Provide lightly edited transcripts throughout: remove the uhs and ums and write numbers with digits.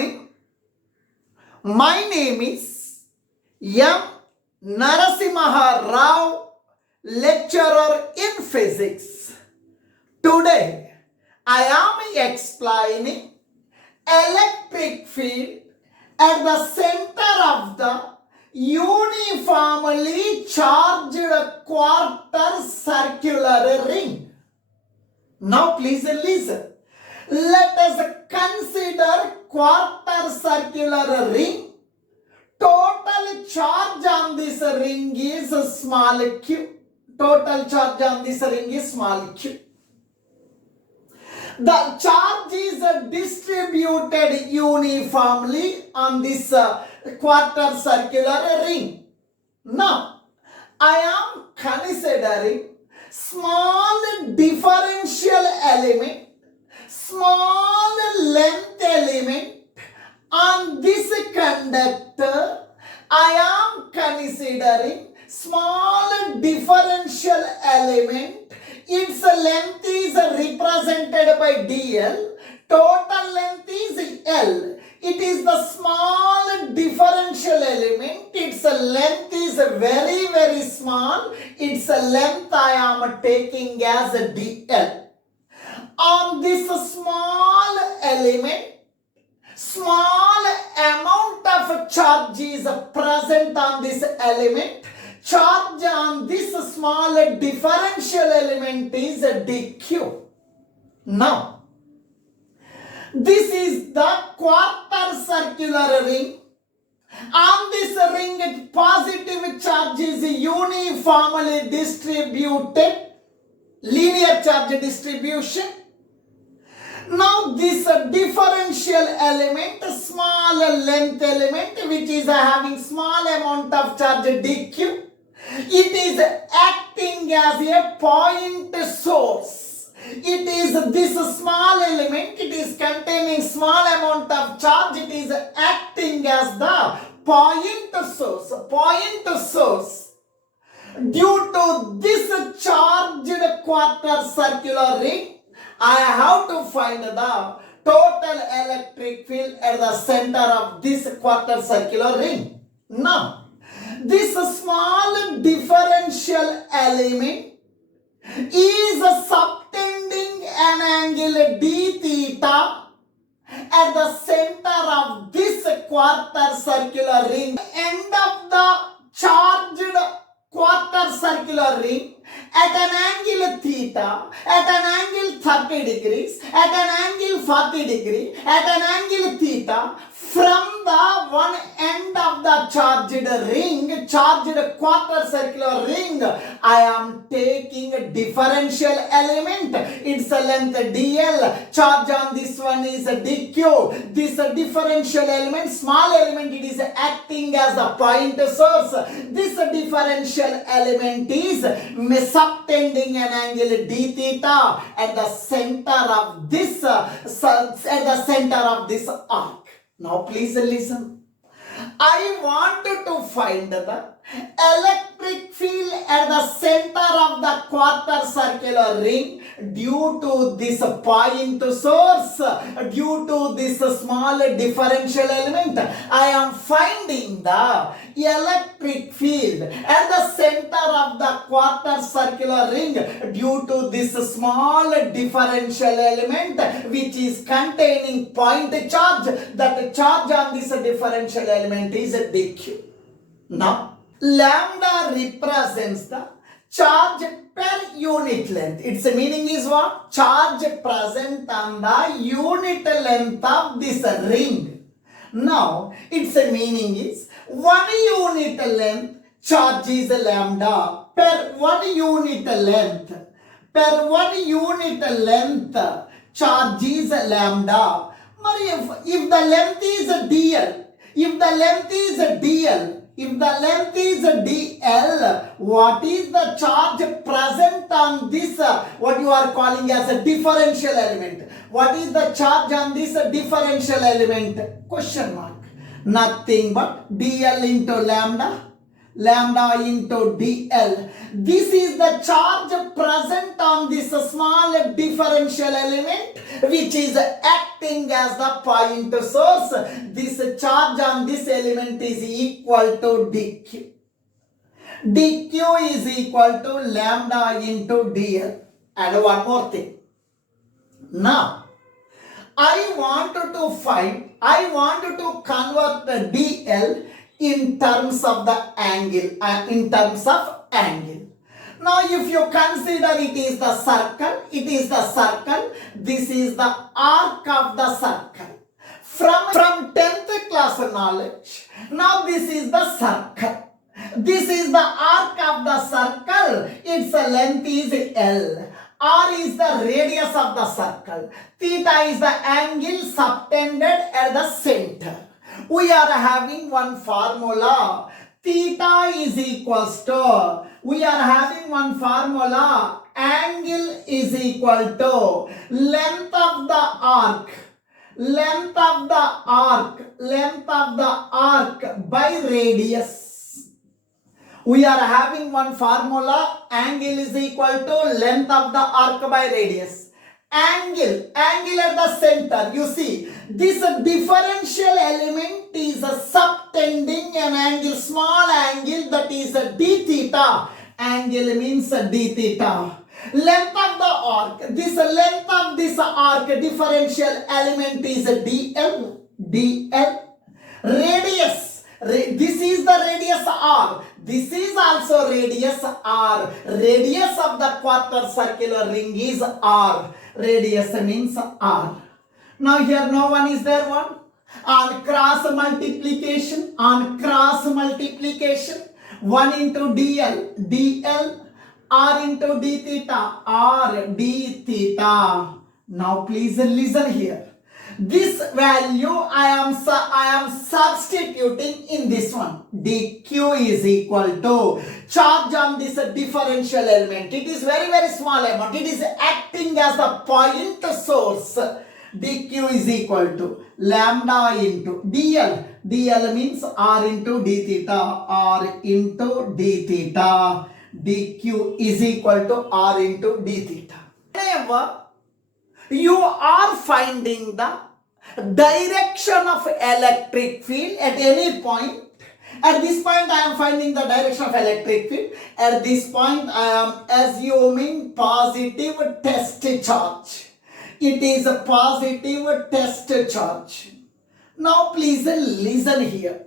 morning. My name is M. NARASIMHARAO, lecturer in physics. Today, I am explaining electric field at the center of the uniformly charged quarter circular ring. Now please listen. Let us consider quarter circular ring. Total charge on this ring is small q. Total charge on this ring is small q. The charge is distributed uniformly on this quarter circular ring. Now, I am considering small differential element, small length element on this conductor. I am considering small differential element. Its length is represented by dl. Total length is L. It is the small differential element. Its length is very, very small. Its length I am taking as dl. On this small element, small amount of charge is present on this element. Charge on this small differential element is dq. Now, this is the quarter circular ring. On this ring, positive charge is uniformly distributed, linear charge distribution. Now this differential element, small length element, which is having small amount of charge dq, it is acting as a point source. It is this small element, it is containing small amount of charge, it is acting as the point source. Point source. Due to this charged quarter circular ring, I have to find the total electric field at the center of this quarter circular ring. Now, this small differential element is subtending an angle d theta at the center of this quarter circular ring. End of the charged quarter circular ring at an angle theta, at an angle 30 degrees, at an angle 40 degree, at an angle theta, from the one end of the charged ring, charged quarter circular ring, I am taking a differential element. Its length dl. Charge on this one is dq. This differential element, small element, it is acting as a point source. This differential element is subtending an angle d theta at the center of this arc. Now please listen. I want to find the electric field at the center of the quarter circular ring due to this point source, due to this small differential element. I am finding the electric field at the center of the quarter circular ring due to this small differential element which is containing point charge. That charge on this differential element is dq. Now, lambda represents the charge per unit length. Its meaning is what? Charge present on the unit length of this ring. Now, its meaning is 1 unit length charge is lambda per 1 unit length. Per 1 unit length charge is lambda. If the length is dl, if the length is dl, if the length is dl, what is the charge present on this, what you are calling as a differential element? What is the charge on this differential element? Question mark. Nothing but dl into lambda. Lambda into dl. This is the charge present on this small differential element which is acting acting as the point source. This charge on this element is equal to dq. dq is equal to lambda into dl. And one more thing. Now, I want to convert the dl in terms of the angle, Now, if you consider it is the circle, this is the arc of the circle. From 10th class knowledge, now this is the circle. This is the arc of the circle. Its length is L. R is the radius of the circle. Theta is the angle subtended at the center. We are having one formula. Theta is equals to, angle is equal to length of the arc by radius. We are having one formula, angle is equal to length of the arc by radius. Angle at the center. You see, this differential element is subtending an angle, small angle, that is d theta. Angle means d theta. Length of the arc. This length of this arc differential element is dl. Radius. This is the radius r. This is also radius r. Radius of the quarter circular ring is r. Radius means r. Now here no one is there one. On cross multiplication, 1 into dl, r into d theta, r d theta. Now please listen here. This value I am substituting in this one. dq is equal to charge on this differential element. It is very, very small amount. It is acting as the point source. dq is equal to lambda into dl. dl means r into d theta. dq is equal to r into d theta. Whenever you are finding the direction of electric field at any point, at this point I am finding the direction of electric field. At this point I am assuming positive test charge. It is a positive test charge. Now please listen here.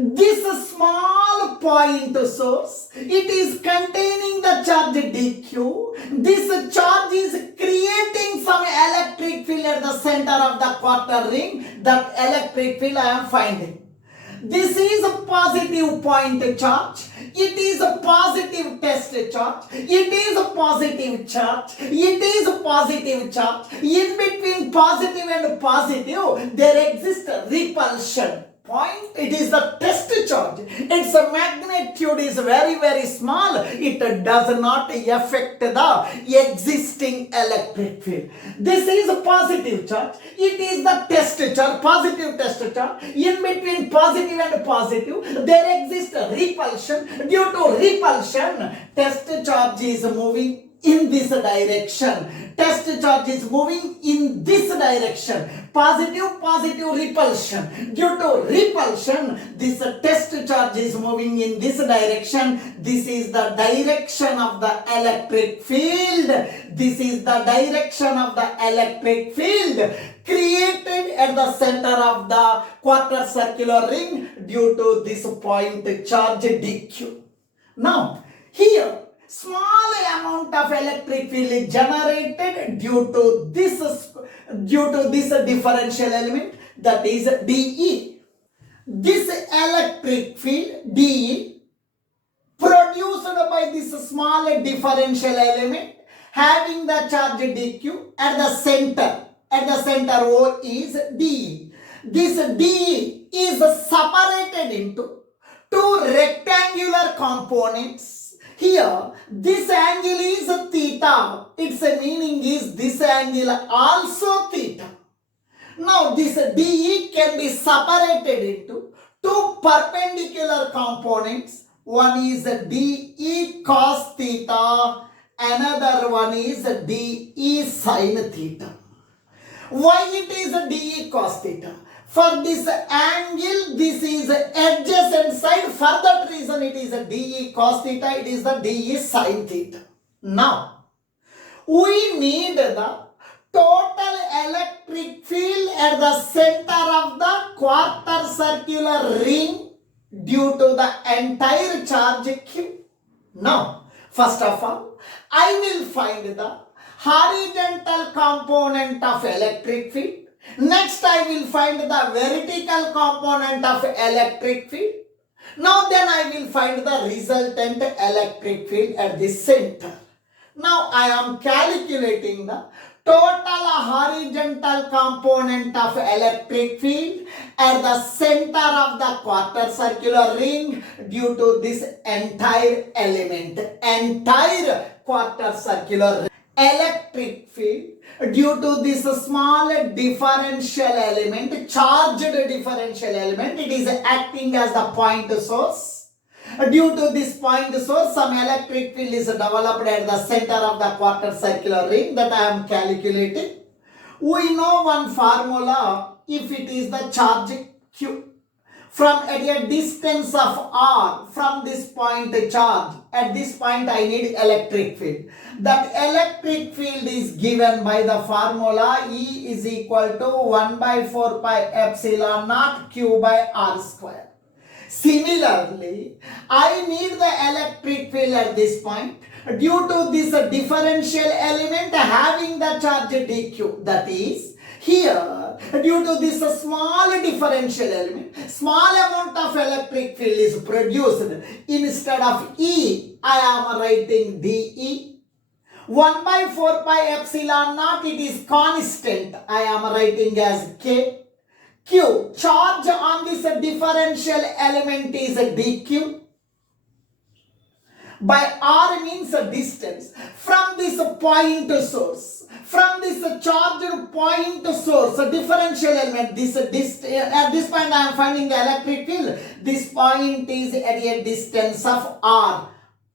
This small point source, it is containing the charge dq. This charge is creating some electric field at the center of the quarter ring. That electric field I am finding. This is a positive point charge. It is a positive test charge. It is a positive charge. It is a positive charge. In between positive and positive, there exists repulsion. Point, it is the test charge. Its magnitude is very, very small. It does not affect the existing electric field. This is a positive charge. It is the test charge, positive test charge. In between positive and positive, there exists repulsion. Due to repulsion, test charge is moving in this direction. Test charge is moving in this direction. Positive repulsion. Due to repulsion, this test charge is moving in this direction. This is the direction of the electric field. This is the direction of the electric field created at the center of the quarter circular ring due to this point charge dq. Now, here small amount of electric field is generated due to this differential element, that is dE. This electric field dE produced by this small differential element having the charge dq at the center. At the center O is dE. This dE is separated into two rectangular components. Here, this angle is theta. Its meaning is this angle also theta. Now, this dE can be separated into two perpendicular components. One is dE cos theta. Another one is dE sin theta. Why it is a DE cos theta? For this angle, this is adjacent side. For that reason, it is a DE cos theta. It is the DE sin theta. Now, we need the total electric field at the center of the quarter circular ring due to the entire charge Q. Now, first of all, I will find the horizontal component of electric field. Next, I will find the vertical component of electric field. Now, then I will find the resultant electric field at the center. Now, I am calculating the total horizontal component of electric field at the center of the quarter circular ring due to this entire element, entire quarter circular ring. Electric field due to this small differential element, charged differential element, it is acting as the point source. Due to this point source, some electric field is developed at the center of the quarter circular ring that I am calculating. We know one formula if it is the charge Q. From at a distance of r from this point charge, at this point I need electric field. That electric field is given by the formula E is equal to 1 by 4 pi epsilon naught Q by r square. Similarly, I need the electric field at this point due to this differential element having the charge dq. That is, here, due to this small differential element, small amount of electric field is produced. Instead of E, I am writing dE. 1 by 4 pi epsilon naught, it is constant. I am writing as K. Q, charge on this differential element is dq. By R means a distance. From this point source, from this charged point source, a differential element, at this point I am finding the electric field. This point is at a distance of R.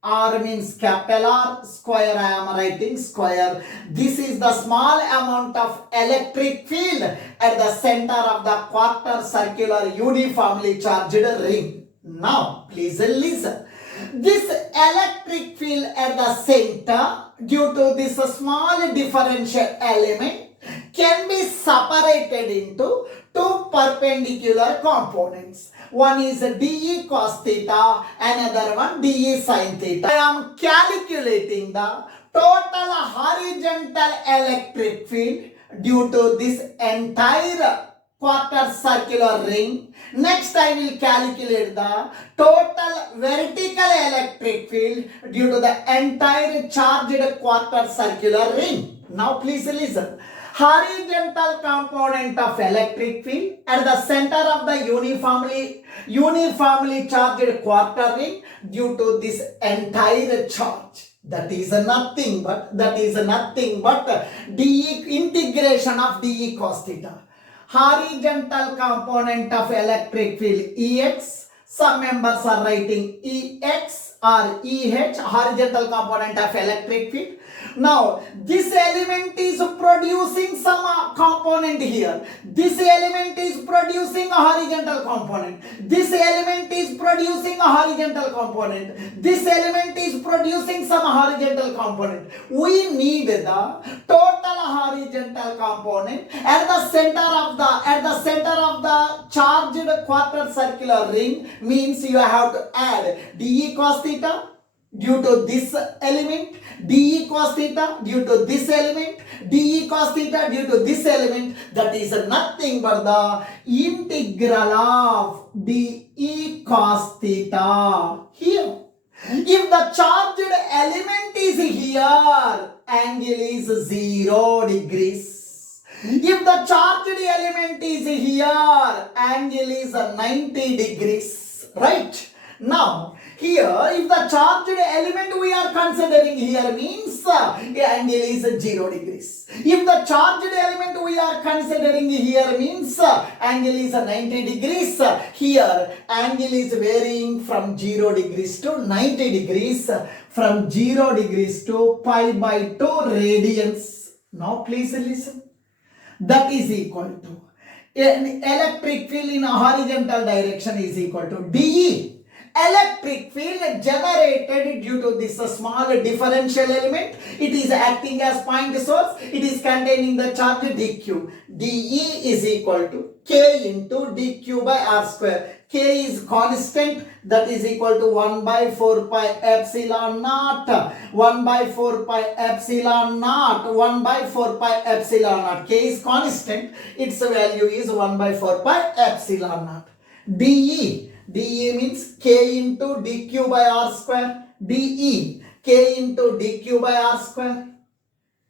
R means capital R, square I am writing square. This is the small amount of electric field at the center of the quarter circular uniformly charged ring. Now, please listen. This electric field at the center due to this small differential element can be separated into two perpendicular components. One is dE cos theta, another one dE sin theta. I am calculating the total horizontal electric field due to this entire quarter circular ring. Next, I will calculate the total vertical electric field due to the entire charged quarter circular ring. Now, please listen. Horizontal component of electric field at the center of the uniformly charged quarter ring due to this entire charge. That is nothing but dE integration of dE cos theta. Horizontal component of electric field Ex. Some members are writing Ex or EH, horizontal component of electric field. Now, this element is producing some component here. This element is producing a horizontal component. This element is producing a horizontal component. This element is producing some horizontal component. We need the total horizontal component at the center of the charged quarter circular ring. Means you have to add dE cos theta due to this element, dE cos theta due to this element, dE cos theta due to this element. That is nothing but the integral of dE cos theta here. If the charged element is here, angle is 0 degrees. If the charged element is here, angle is 90 degrees. Right? Now, here, if the charged element we are considering here means the angle is 0 degrees. If the charged element we are considering here means angle is 90 degrees, here angle is varying from 0 degrees to 90 degrees, from 0 degrees to pi by 2 radians. Now, please listen. that is equal to an electric field in a horizontal direction is equal to dE. Electric field generated due to this small differential element. It is acting as point source. It is containing the charge dq. dE is equal to k into dq by r square. K is constant, that is equal to 1 by 4 pi epsilon naught. 1 by 4 pi epsilon naught. 1 by 4 pi epsilon naught. K is constant. Its value is 1 by 4 pi epsilon naught. dE. dE means k into dq by r square. dE. K into dq by r square.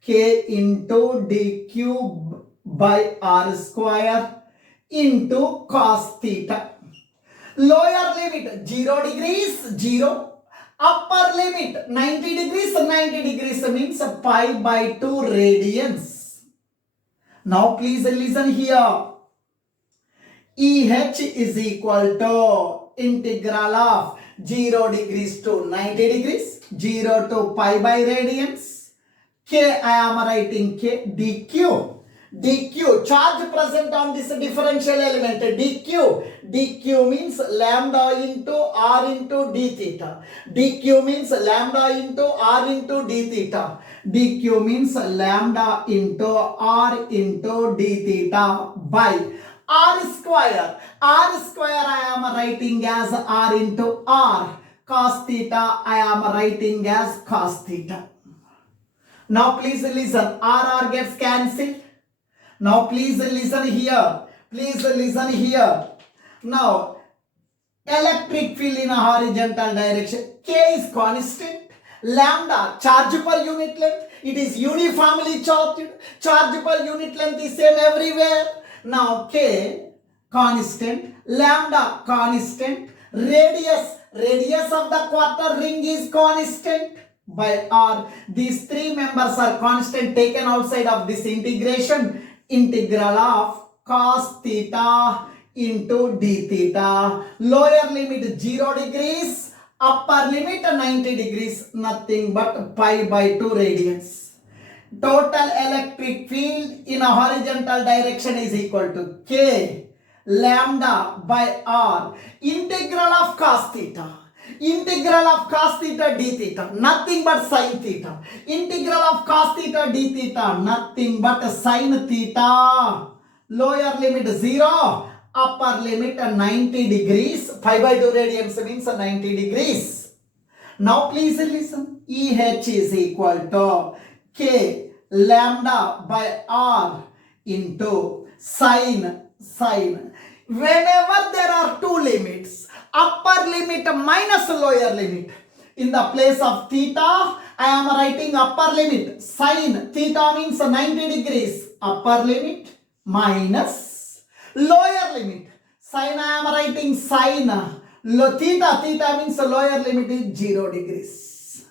K into dq by r square into cos theta. Lower limit 0 degrees 0. Upper limit 90 degrees. 90 degrees means pi by 2 radians. Now please listen here. EH is equal to integral of 0 degrees to 90 degrees, 0 to pi by radians. K, I am writing K, dq. dq, charge present on this differential element, dq means lambda into r into d theta. dq means lambda into r into d theta. dq means lambda into r into d theta by r square. R square I am writing as r into r. Cos theta I am writing as cos theta. Now please listen. R gets cancelled. Now please listen here. Please listen here. Now electric field in a horizontal direction. K is constant. Lambda, charge per unit length. It is uniformly charged. Charge per unit length is same everywhere. Now K constant, lambda constant, radius of the quarter ring is constant by r. These three members are constant taken outside of this integration. Integral of cos theta into d theta. Lower limit 0 degrees, upper limit 90 degrees, nothing but pi by 2 radians. Total electric field in a horizontal direction is equal to K lambda by R. Integral of cos theta. Integral of cos theta d theta, nothing but sin theta. Integral of cos theta d theta, nothing but sin theta. Lower limit 0, upper limit 90 degrees. Pi by 2 radians means 90 degrees. Now please listen. EH is equal to K lambda by r into sine. Whenever there are two limits, upper limit minus lower limit, in the place of theta I am writing upper limit. Sine theta means 90 degrees. Upper limit minus lower limit. Sine I am writing sine. Theta means lower limit is 0 degrees.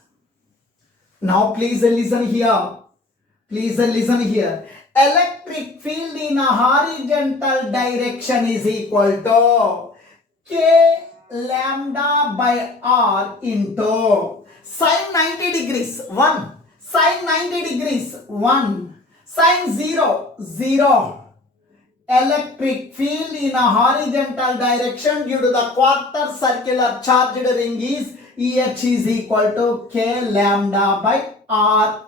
Now please listen here. Please listen here. Electric field in a horizontal direction is equal to K lambda by R into sine 90 degrees 1, sine 90 degrees 1, sine 0. Electric field in a horizontal direction due to the quarter circular charged ring is EH is equal to K lambda by R.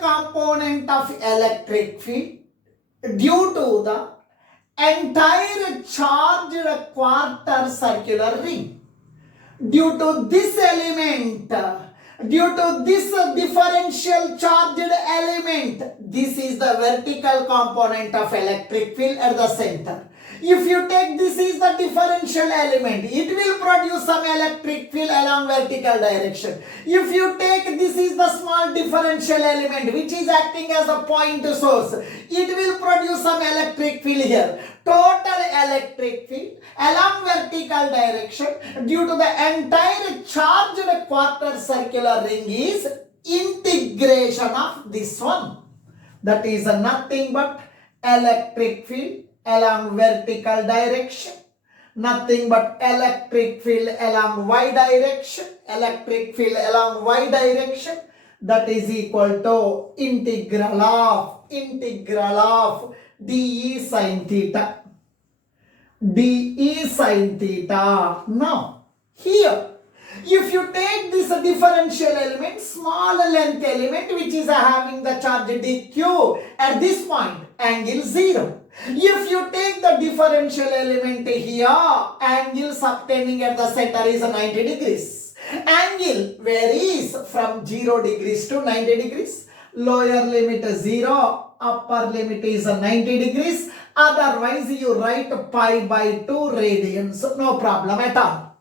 Component of electric field due to the entire charged quarter circular ring. Due to this element, due to this differential charged element, this is the vertical component of electric field at the center. If you take this is the differential element, it will produce some electric field along vertical direction. If you take this is the small differential element which is acting as a point source, it will produce some electric field here. Total electric field along vertical direction due to the entire charged quarter circular ring is integration of this one. That is nothing but electric field along vertical direction, nothing but electric field along y direction, electric field along y direction, that is equal to integral of integral of dE sin theta. dE sin theta. Now, here, if you take this differential element, small length element which is having the charge dq at this point, angle 0. If you take the differential element here, angle subtending at the center is 90 degrees. Angle varies from 0 degrees to 90 degrees. Lower limit is 0, upper limit is 90 degrees. Otherwise, you write pi by 2 radians. No problem at all.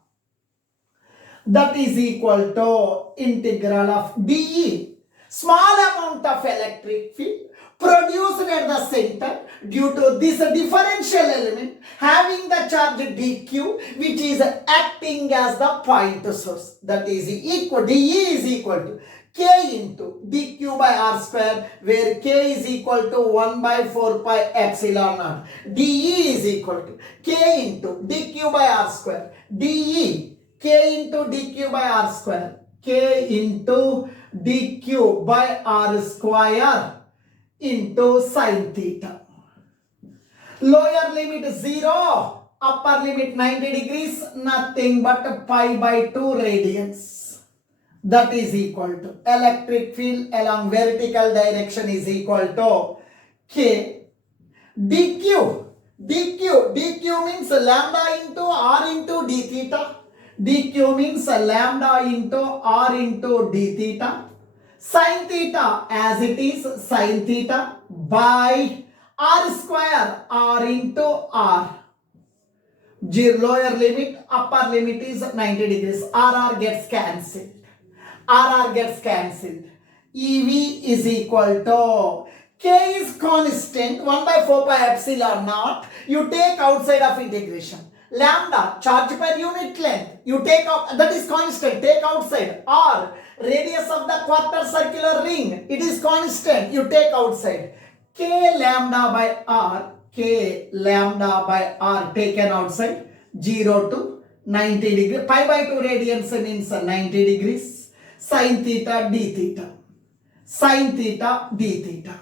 That is equal to integral of dE. Small amount of electric field produced at the center due to this differential element having the charge dq which is acting as the point source. That is equal, dE is equal to k into dq by r square, where k is equal to 1 by 4 pi epsilon naught. dE is equal to k into dq by r square. dE, k into dq by r square. k into dq by r square into sin theta. Lower limit 0, upper limit 90 degrees, nothing but pi by 2 radians. That is equal to electric field along vertical direction is equal to k dq. dq means lambda into r into d theta. dq means lambda into r into d theta. Sin theta as it is sin theta by r square, r into r. Lower limit, upper limit is 90 degrees. r gets cancelled. r gets cancelled. EV is equal to k is constant 1 by 4 pi epsilon naught. You take outside of integration. Lambda, charge per unit length, you take out, that is constant, take outside. R, radius of the quarter circular ring, it is constant, you take outside. K lambda by R, K lambda by R taken outside, 0 to 90 degrees. Pi by 2 radians means 90 degrees. Sin theta d theta. Sin theta d theta.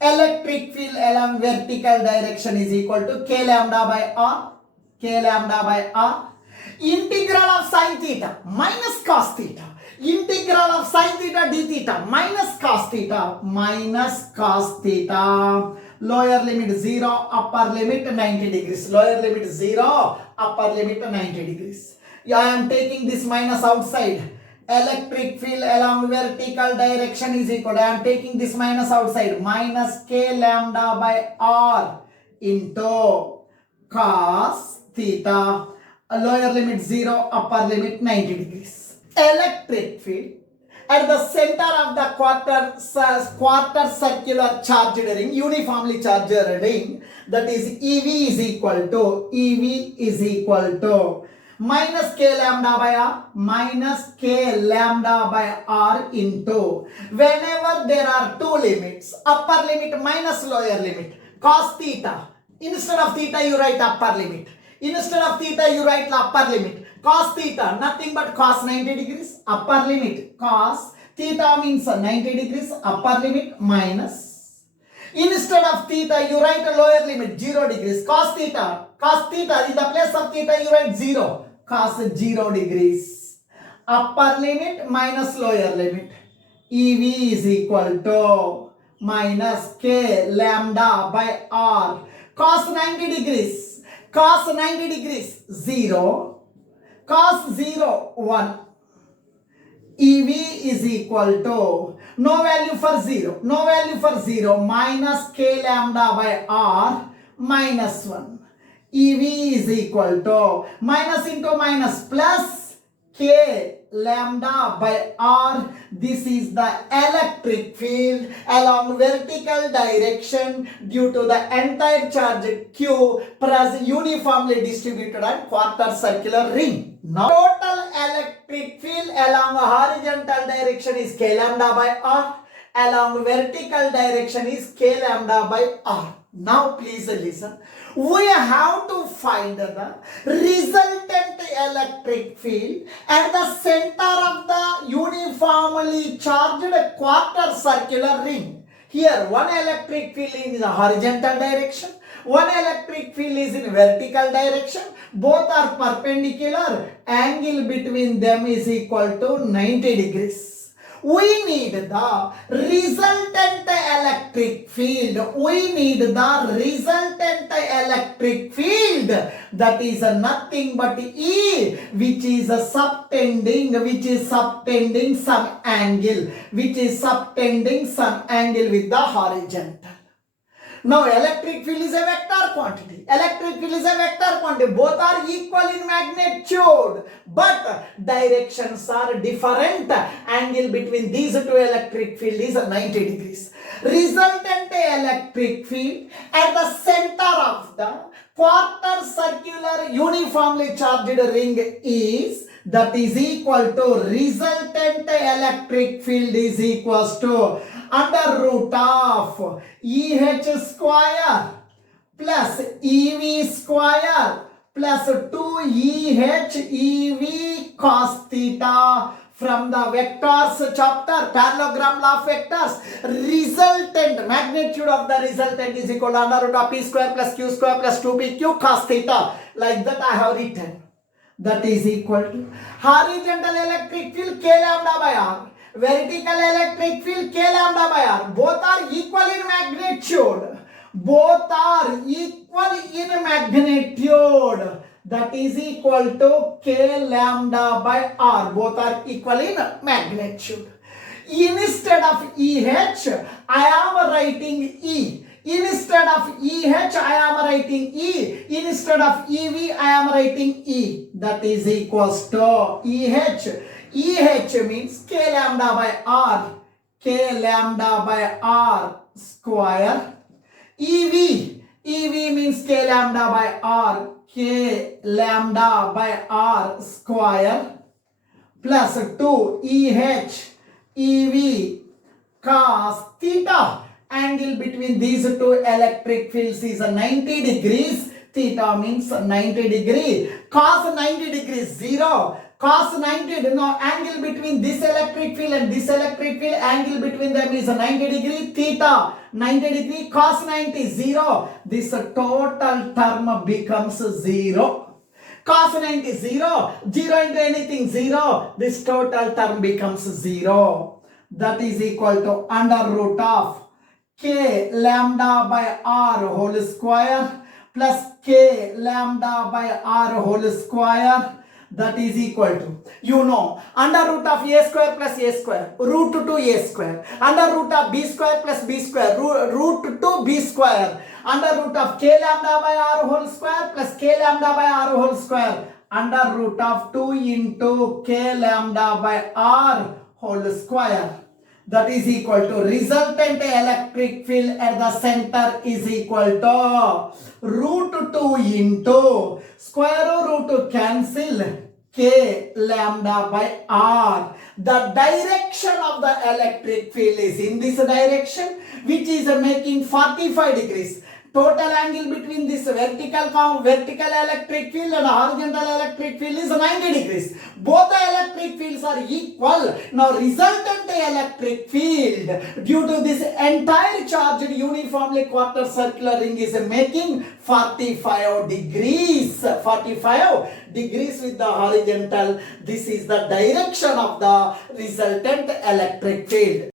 Electric field along vertical direction is equal to K lambda by R. K lambda by R. Integral of sin theta minus cos theta. Integral of sin theta d theta minus cos theta. Minus cos theta. Lower limit 0, upper limit 90 degrees. Lower limit 0, upper limit 90 degrees. I am taking this minus outside. Electric field along vertical direction is equal to, I am taking this minus outside, minus K lambda by R into cos theta. Lower limit 0, upper limit 90 degrees. Electric field at the center of the quarter circular charged ring, uniformly charged ring, that is EV is equal to minus K lambda by R, minus K lambda by R into, whenever there are two limits, upper limit minus lower limit, cos theta, instead of theta you write upper limit, instead of theta you write upper limit, cos theta, nothing but cos 90 degrees, upper limit, cos theta means 90 degrees, upper limit minus, instead of theta you write a lower limit, 0 degrees, cos theta, in the place of theta you write 0, cos 0 degrees, upper limit minus lower limit. EV is equal to minus K lambda by R, cos 90 degrees, 0, cos 0, 1. EV is equal to, no value for 0, minus K lambda by R minus 1. EV is equal to minus into minus plus K lambda by R. This is the electric field along vertical direction due to the entire charge Q present uniformly distributed on quarter circular ring. Now total electric field along horizontal direction is K lambda by R. Along vertical direction is K lambda by R. Now please listen. We have to find the resultant electric field at the center of the uniformly charged quarter circular ring. Here one electric field is in the horizontal direction, one electric field is in vertical direction. Both are perpendicular. Angle between them is equal to 90 degrees. We need the resultant electric field. We need the resultant electric field. That is nothing but E, which is subtending some angle, with the horizontal. Now electric field is a vector quantity. Both are equal in magnitude, but directions are different. Angle between these two electric field is 90 degrees. Resultant electric field at the center of the quarter circular uniformly charged ring is, that is equal to resultant electric field is equals to under root of EH square plus EV square plus 2EH EV cos theta. From the vectors chapter, parallelogram law of vectors, resultant, magnitude of the resultant is equal to under root of P square plus Q square plus 2PQ cos theta. Like that I have written. That is equal to horizontal electric field K lambda by R, vertical electric field K lambda by R. Both are equal in magnitude. That is equal to K lambda by R. Both are equal in magnitude. Instead of EH, I am writing E. Instead of EH, I am writing E. Instead of EV, I am writing E. That is equals to EH. EH means K lambda by R. K lambda by R square. EV means K lambda by R. K lambda by R square plus 2EH EV cos theta. Angle between these two electric fields is 90 degrees. Theta means 90 degree. Cos 90 degrees 0. Cos 90, no, angle between this electric field and this electric field, angle between them is 90 degree. Theta 90 degree. Cos 90 0. This total term becomes 0. Cos 90 0. 0 into anything 0. This total term becomes 0. That is equal to under root of K lambda by R whole square plus K lambda by R whole square. That is equal to, under root of A square plus A square, root 2 A square, under root of B square plus B square, root 2 B square, under root of K lambda by R whole square plus K lambda by R whole square, under root of 2 into K lambda by R whole square. That is equal to resultant electric field at the center is equal to root 2 into square root cancel K lambda by R. The direction of the electric field is in this direction, which is making 45 degrees. Total angle between this vertical electric field and horizontal electric field is 90 degrees. Both the electric fields are equal. Now resultant electric field due to this entire charged uniformly quarter circular ring is making 45 degrees. 45 degrees with the horizontal. This is the direction of the resultant electric field.